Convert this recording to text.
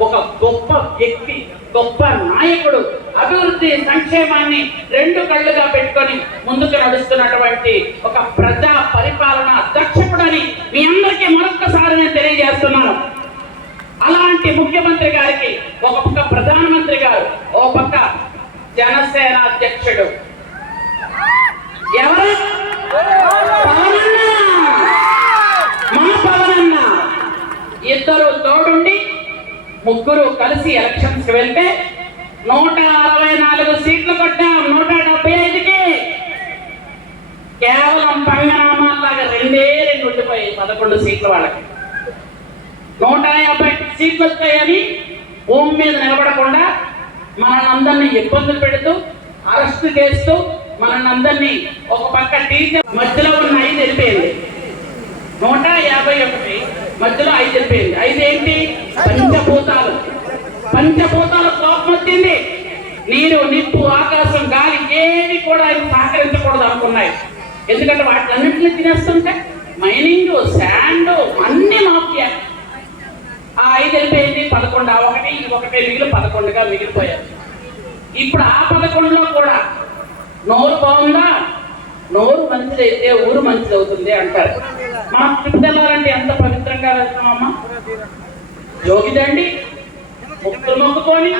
ఒక గొప్ప వ్యక్తి గొప్ప నాయకుడు అభివృద్ధి సంక్షేమాన్ని రెండు కళ్ళుగా పెట్టుకొని ముందుకు నడుస్తున్నటువంటి ఒక ప్రజా పరిపాలన దక్షకుడని మీ అందరికీ మరొక్కసారి నేను తెలియజేస్తున్నాను. అలాంటి ముఖ్యమంత్రి గారికి ఒక పక్క ప్రధానమంత్రి ముగ్గురు కలిసి ఎలక్షన్స్కి వెళ్తే నూట అరవై నాలుగు సీట్లు కొట్టాం. నూట డెబ్బై ఐదుకి. కేవలం పంగనామాల్లాగా రెండే రెండు ఉండిపోయాయి పదకొండు సీట్లు వాళ్ళకి. నూట యాభై సీట్లు వచ్చాయని భూమి మీద నిలబడకుండా మనల్ని అందరినీ ఇబ్బందులు పెడుతూ అరెస్ట్ చేస్తూ మనల్ని అందరినీ ఒక పక్క టీచర్ మధ్యలో ఉన్న ఐదు వెళ్ళిపోయింది. నూట యాభై ఒకటి. మధ్యలో ఐదు వెళ్ళిపోయింది. ఐదు ఏంటి? పంచభూతాలు. పంచభూతాల కోపం వచ్చింది. నీరు నిప్పు ఆకాశం గాలి ఏవి కూడా అవి సహకరించకూడదు అనుకున్నాయి. ఎందుకంటే వాటిలన్నింటినీ తినేస్తుంటే మైనింగ్ శాండ్ అన్ని మాఫియా. ఆ ఐదు వెళ్ళిపోయింది పదకొండు ఆ ఒకటి ఇది ఒకటి మిగిలి పదకొండుగా మిగిలిపోయారు ఇప్పుడు ఆ పదకొండులో కూడా నోరు బాగుందా? నోరు మంచిదైతే ఊరు మంచిది అవుతుంది అంటారు మనం తిప్పుదెళ్ళాలంటే ఎంత పవిత్రంగా వెళ్తామమ్మా? జోగిదండి ముక్కులు మొక్కుకొని